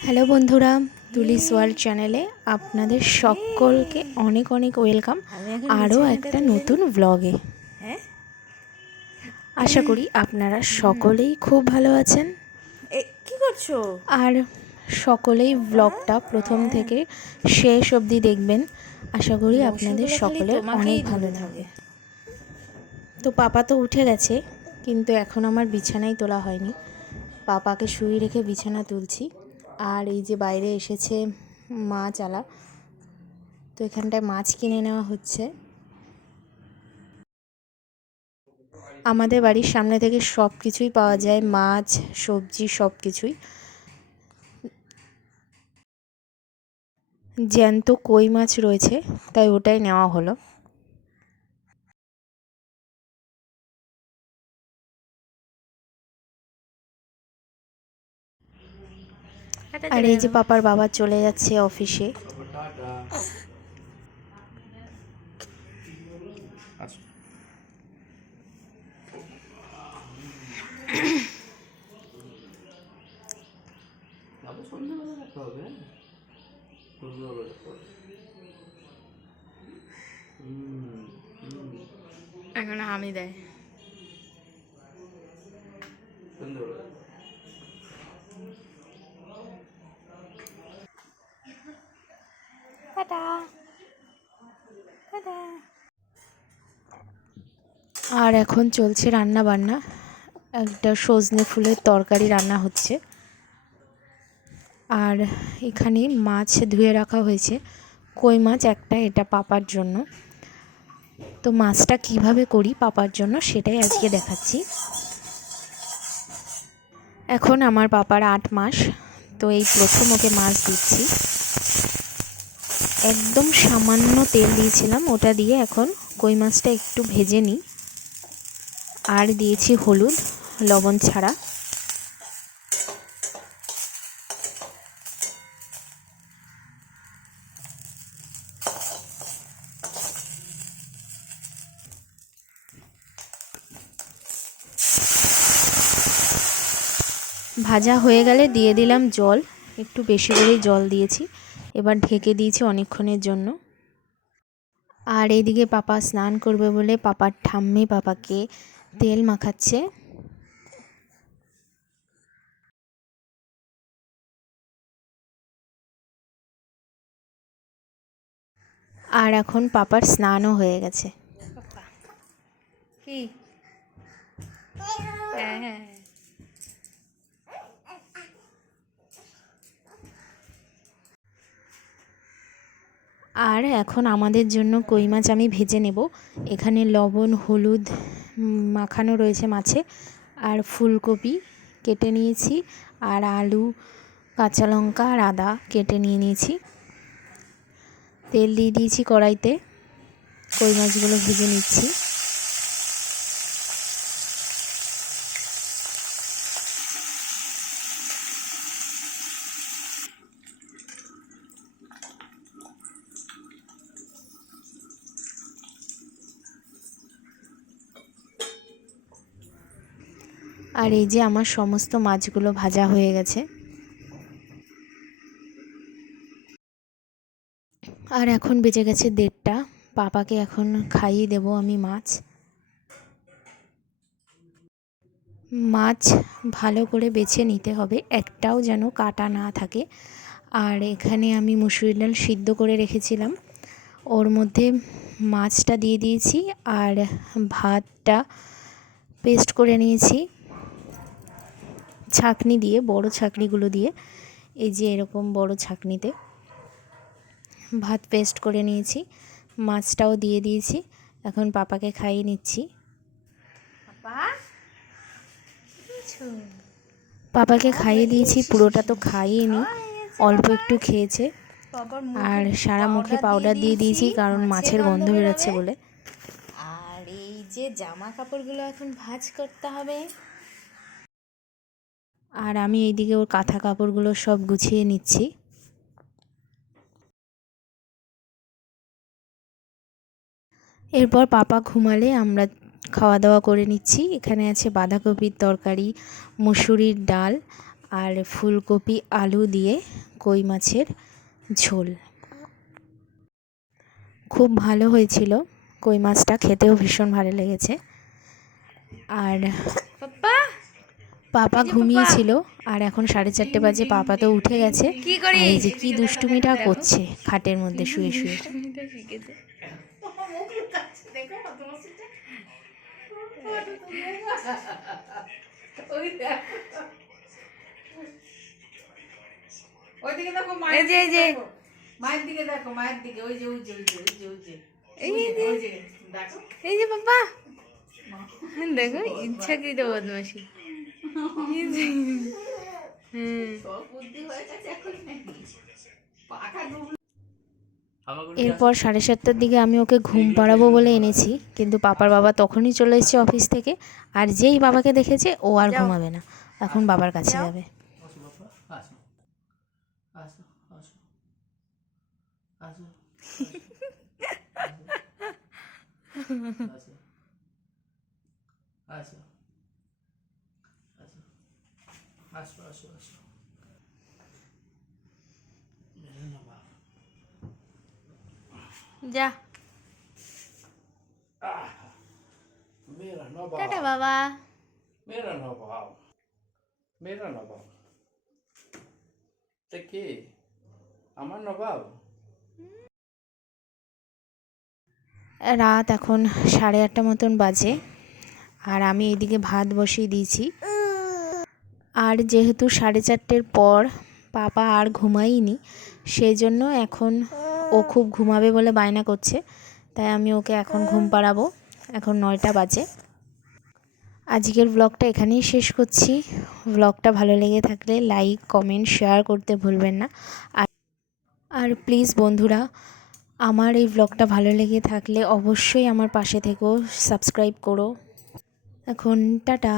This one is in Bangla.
হ্যালো বন্ধুরা তুলিস ওয়ার্ল্ড চ্যানেলে আপনাদের সকলকে অনেক অনেক ওয়েলকাম। আরও একটা নতুন ব্লগে হ্যাঁ? আশা করি আপনারা সকলেই খুব ভালো আছেন। কি করছ? আর সকলেই ব্লগটা প্রথম থেকে শেষ অবধি দেখবেন। আশা করি আপনাদের তোমাকেই অনেক ভালো লাগবে তো পাপা তো উঠে গেছে কিন্তু এখন আমার বিছানায় তোলা হয়নি। পাপাকে শুয়ে রেখে বিছানা তুলছি। আর এই যে বাইরে এসেছে মাছ আলা। তো এখানটায় মাছ কিনে নেওয়া হচ্ছে। আমাদের বাড়ির সামনে থেকে সব কিছুই পাওয়া যায়। মাছ, সবজি, সব কিছুই। জ্যান্ত কই মাছ রয়েছে, তাই ওটাই নেওয়া হলো। আর এই যে পাপার বাবা চলে যাচ্ছে অফিসে। এখন আমি দেয়। আর এখন চলছে রান্না বান্না একটা সজনে ফুলের তরকারি রান্না হচ্ছে। আর এখানে মাছ ধুয়ে রাখা হয়েছে। কই মাছ একটা, এটা পাপার জন্য। তো মাছটা কীভাবে করি পাপার জন্য সেটাই আজকে দেখাচ্ছি। এখন আমার পাপার আট মাস। তো এই প্রথম ওকে মাছ দিচ্ছি। একদম সামান্য তেল দিয়েছিলাম, ওটা দিয়ে এখন কই মাছটা একটু ভেজে নিই। আর দিয়েছি হলুদ, লবণ ছাড়া। ভাজা হয়ে গেলে দিয়ে দিলাম জল, একটু বেশি করেই জল দিয়েছি। এবার ঢেকে দিয়েছি অনেকক্ষণের জন্য। আর এইদিকে পাপা স্নান করবে বলে পাপার ঠাম্মি পাপাকে তেল মাখাচ্ছে। আর এখন পাপার স্নানও হয়ে গেছে। কি? হ্যাঁ হ্যাঁ। আর এখন আমাদের জন্য কই মাছ আমি ভেজে নেব। এখানে লবণ, হলুদ মাখানো রয়েছে মাছে, আর ফুলকপি কেটে নিয়েছি, আর আলু, কাঁচা লঙ্কা, আর আদা কেটে নিয়ে নিয়েছি। তেল দিয়ে দিয়েছি কড়াইতে, কই মাছগুলো ভেজে নিচ্ছি। আর এই যে আমার সমস্ত মাছগুলো ভাজা হয়ে গেছে। আর এখন বেজে গেছে দেড়টা। পাপাকে এখন খাইয়ে দেব আমি মাছ। মাছ ভালো করে বেছে নিতে হবে, একটাও যেন কাটা না থাকে। আর এখানে আমি মুসুরি ডাল সিদ্ধ করে রেখেছিলাম। ওর মধ্যে মাছটা দিয়ে দিয়েছি আর ভাতটা পেস্ট করে নিয়েছি। ছাঁকনি দিয়ে বড় ছাঁকনিগুলো দিয়ে এই যে এরকম বড় ছাঁকনিতে ভাত পেস্ট করে নিয়েছি মাছটাও দিয়ে দিয়েছি এখন পাপাকে খাইয়ে নিচ্ছি। পাপাকে খাইয়ে দিয়েছি পুরোটা তো খাইয়ে নি অল্প একটু খেয়েছে। আর সারা মুখে পাউডার দিয়ে দিয়েছি কারণ মাছের গন্ধ বেরোচ্ছে বলে। আর এই যে জামা কাপড়গুলো এখন ভাজ করতে হবে। আর আমি এইদিকে ওর কাঁথা কাপড়গুলো সব গুছিয়ে নিচ্ছি। এরপর পাপা ঘুমালে আমরা খাওয়া দাওয়া করে নিচ্ছি। এখানে আছে বাঁধাকপির তরকারি, মুসুরির ডাল আর ফুলকপি, আলু দিয়ে কই মাছের ঝোল। খুব ভালো হয়েছিল। কই মাছটা খেতেও ভীষণ ভালো লেগেছে। আর পাপা ঘুমিয়েছিল আর এখন সাড়ে চারটে বাজে পাপা তো উঠে গেছে। কি করি? এই যে কি দুষ্টুমিটা করছে খাটের মধ্যে শুয়ে শুয়ে। দেখো মায়ের যে এই যে। দেখো। দিকে দেখো মায়ের দিকে। ওই যে ওই যে ওই যে ওই যে ওই যে। এই যে ওই যে দেখো। এই যে পাপ্পা দেখো ইচ্ছাকৃত বদমাসি এরপর সাড়ে সাতটার দিকে আমি ওকে ঘুম পাড়াবো বলে এনেছি কিন্তু পাপার বাবা তখনই চলে এসেছে অফিস থেকে আর যেই বাবাকে দেখেছে ও আর ঘুমাবে না এখন বাবার কাছে যাবে আসো আসো আসো যা। টাটা বাবা। মেরা নবাব মেরা নবাব তা কে আমার নবাব রাত এখন সাড়ে আটটা মতন বাজে আর আমি এদিকে ভাত বসিয়ে দিয়েছি। আর যেহেতু সাড়ে চারটের পর পাপা আর ঘুমাইনি সেই জন্য এখন ও খুব ঘুমাবে বলে বায়না করছে। তাই আমি ওকে এখন ঘুম পাড়াবো। এখন নয়টা বাজে। আজকের ব্লগটা এখানেই শেষ করছি। ব্লগটা ভালো লেগে থাকলে লাইক কমেন্ট শেয়ার করতে ভুলবেন না। আর আর প্লিজ বন্ধুরা, আমার এই ব্লগটা ভালো লেগে থাকলে অবশ্যই আমার পাশে থেকেও সাবস্ক্রাইব করো। এখন টাটা।